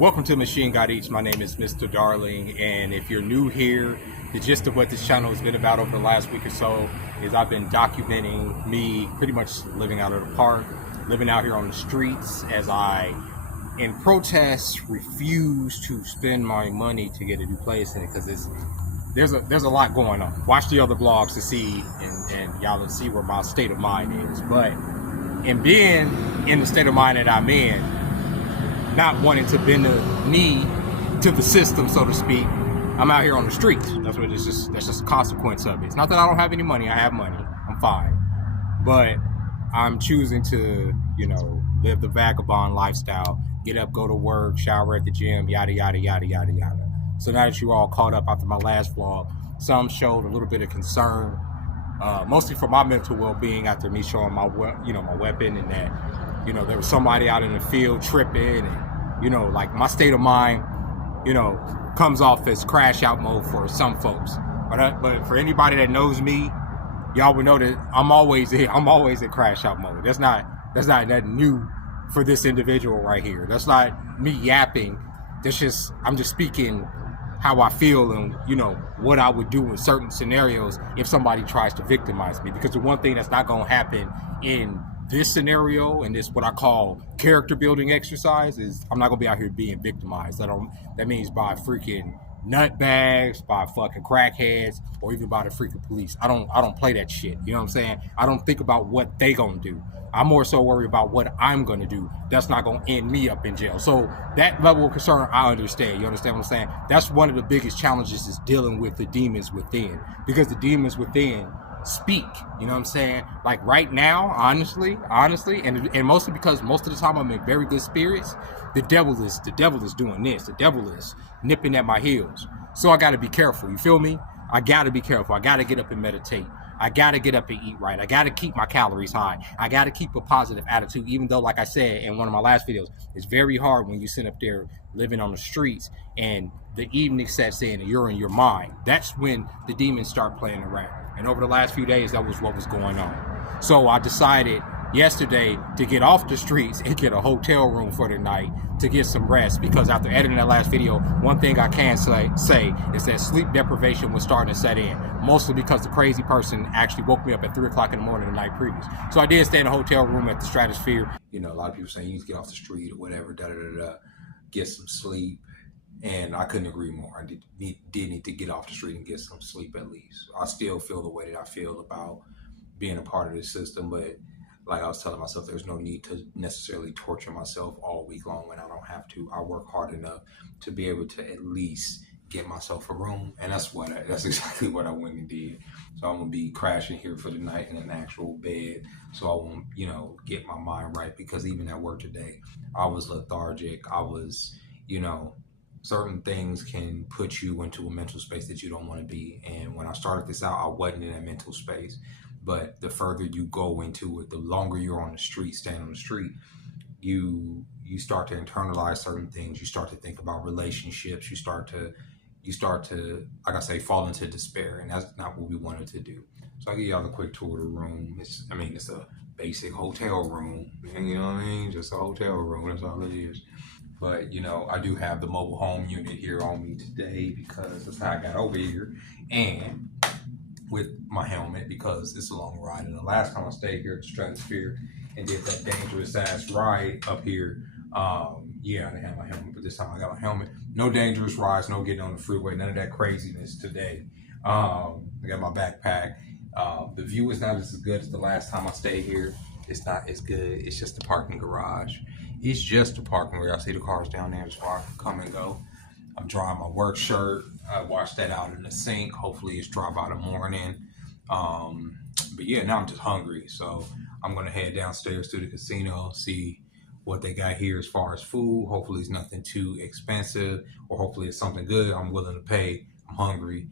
Welcome to Machine God Eats. My name is Mr. Darling, and if you're new here, the gist of what this channel has been about over the last week or so is I've been documenting me pretty much living out of the park, living out here on the streets as I, in protest, refuse to spend my money to get a new place in it because there's a lot going on. Watch the other vlogs to see, and y'all will see where my state of mind is. But in being in the state of mind that I'm in, not wanting to bend the knee to the system, so to speak, I'm out here on the streets. That's just a consequence of it. It's not that I don't have any money. I have money. I'm fine. But I'm choosing to, live the vagabond lifestyle. Get up, go to work, shower at the gym, yada, yada, yada, yada, yada. So now that you're all caught up after my last vlog, some showed a little bit of concern, mostly for my mental well-being after me showing my weapon, and that, there was somebody out in the field tripping, and, like my state of mind, comes off as crash out mode for some folks. But for anybody that knows me, y'all would know that I'm always in crash out mode. That's not nothing new for this individual right here. That's not me yapping. I'm just speaking how I feel and, what I would do in certain scenarios if somebody tries to victimize me. Because the one thing that's not going to happen in this scenario and this what I call character building exercise is I'm not going to be out here being victimized. That means by freaking nutbags, by fucking crackheads, or even by the freaking police. I don't play that shit. You know what I'm saying? I don't think about what they gonna do. I'm more so worried about what I'm gonna do. That's not gonna end me up in jail. So that level of concern, I understand. You understand what I'm saying? That's one of the biggest challenges is dealing with the demons within, because the demons within speak. You know what I'm saying? Like right now, honestly, and mostly because most of the time I'm in very good spirits. The devil is doing this. The devil is nipping at my heels. So I got to be careful. You feel me? I got to be careful. I got to get up and meditate. I got to get up and eat right. I got to keep my calories high. I got to keep a positive attitude, even though, like I said in one of my last videos, it's very hard when you sit up there living on the streets and the evening sets in and you're in your mind. That's when the demons start playing around. And over the last few days, that was what was going on. So I decided yesterday to get off the streets and get a hotel room for the night to get some rest, because after editing that last video, one thing I can say is that sleep deprivation was starting to set in, mostly because the crazy person actually woke me up at 3 o'clock in the morning the night previous. So I did stay in a hotel room at the Stratosphere. A lot of people saying you need to get off the street or whatever, get some sleep. And I couldn't agree more. I did need to get off the street and get some sleep at least. I still feel the way that I feel about being a part of this system, but like I was telling myself, there's no need to necessarily torture myself all week long when I don't have to. I work hard enough to be able to at least get myself a room, and that's exactly what I went and did. So I'm gonna be crashing here for the night in an actual bed, so I won't, get my mind right, because even at work today, I was lethargic. I was, certain things can put you into a mental space that you don't want to be. And when I started this out, I wasn't in that mental space. But the further you go into it, the longer you're on the street, staying on the street, you start to internalize certain things. You start to think about relationships. You start to, like I say, fall into despair. And that's not what we wanted to do. So I'll give y'all a quick tour of the room. It's a basic hotel room. You know what I mean? Just a hotel room. That's all it is. But, I do have the mobile home unit here on me today because that's how I got over here. And with my helmet, because it's a long ride. And the last time I stayed here at the Stratosphere and did that dangerous ass ride up here, I didn't have my helmet, but this time I got my helmet. No dangerous rides, no getting on the freeway, none of that craziness today. I got my backpack. The view is not as good as the last time I stayed here. It's not as good. It's just the parking garage. It's just a parking where I see the cars down there, so I can come and go. I'm drying my work shirt. I washed that out in the sink. Hopefully it's dry by the morning. But yeah, now I'm just hungry. So I'm going to head downstairs to the casino, see what they got here as far as food. Hopefully it's nothing too expensive, or hopefully it's something good I'm willing to pay. I'm hungry.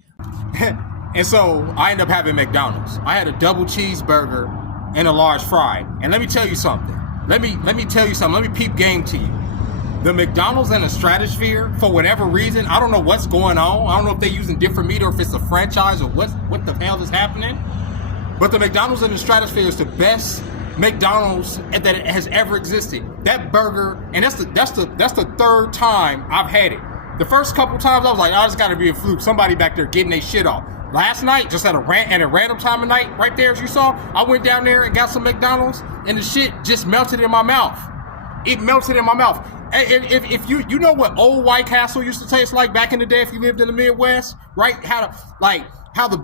And so I ended up having McDonald's. I had a double cheeseburger and a large fry. And let me tell you something. Let me tell you something. Let me peep game to you. The McDonald's and the Stratosphere, for whatever reason, I don't know what's going on. I don't know if they're using different meat or if it's a franchise or what the hell is happening. But the McDonald's and the Stratosphere is the best McDonald's that has ever existed. That burger, and that's the third time I've had it. The first couple times I was like, oh, it's got to be a fluke. Somebody back there getting their shit off. Last night, just at a random time of night, right there as you saw, I went down there and got some McDonald's, and the shit just melted in my mouth. It melted in my mouth. If you know what old White Castle used to taste like back in the day, if you lived in the Midwest, right? How the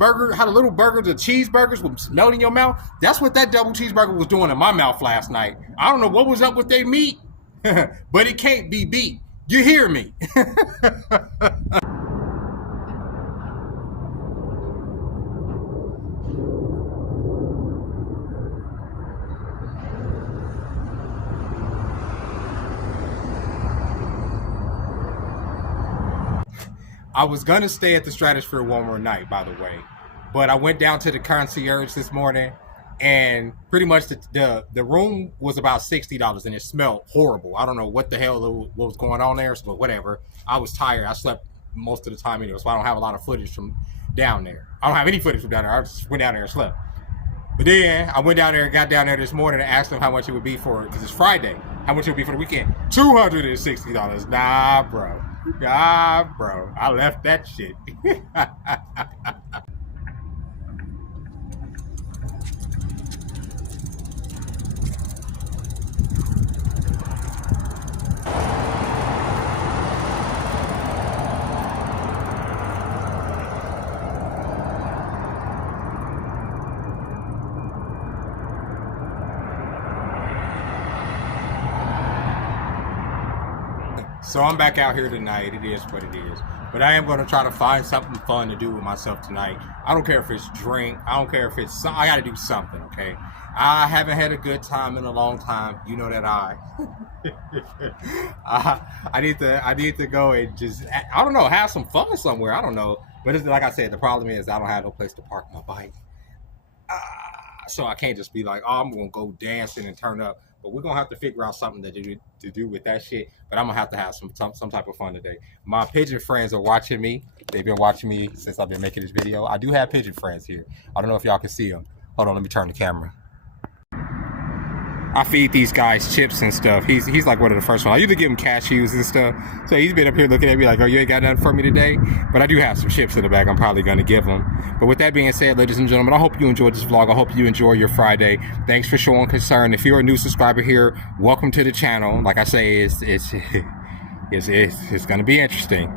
little burgers, the cheeseburgers would melt in your mouth. That's what that double cheeseburger was doing in my mouth last night. I don't know what was up with their meat, but it can't be beat. You hear me? I was gonna stay at the Stratosphere one more night, by the way, but I went down to the concierge this morning, and pretty much the room was about $60, and it smelled horrible. I don't know what the hell what was going on there, but whatever. I was tired. I slept most of the time anyway, so I don't have a lot of footage from down there. I don't have any footage from down there. I just went down there and slept. But then I went down there and got down there this morning and asked them how much it would be because it's Friday. How much it would be for the weekend? $260. Nah, bro. I left that shit. So I'm back out here tonight. It is what it is. But I am going to try to find something fun to do with myself tonight. I don't care if it's drink. I don't care if it's... I got to do something, okay? I haven't had a good time in a long time. You know that I need to go and just... I don't know, have some fun somewhere. I don't know. But it's, like I said, the problem is I don't have no place to park my bike. So I can't just be like, oh, I'm going to go dancing and turn up. But we're going to have to figure out something to do with that shit. But I'm going to have some type of fun today. My pigeon friends are watching me. They've been watching me since I've been making this video. I do have pigeon friends here. I don't know if y'all can see them. Hold on, let me turn the camera. I feed these guys chips and stuff. He's like one of the first ones. I usually give him cashews and stuff. So he's been up here looking at me like, oh, you ain't got nothing for me today? But I do have some chips in the bag I'm probably going to give him. But with that being said, ladies and gentlemen, I hope you enjoyed this vlog. I hope you enjoy your Friday. Thanks for showing concern. If you're a new subscriber here, welcome to the channel. Like I say, it's going to be interesting.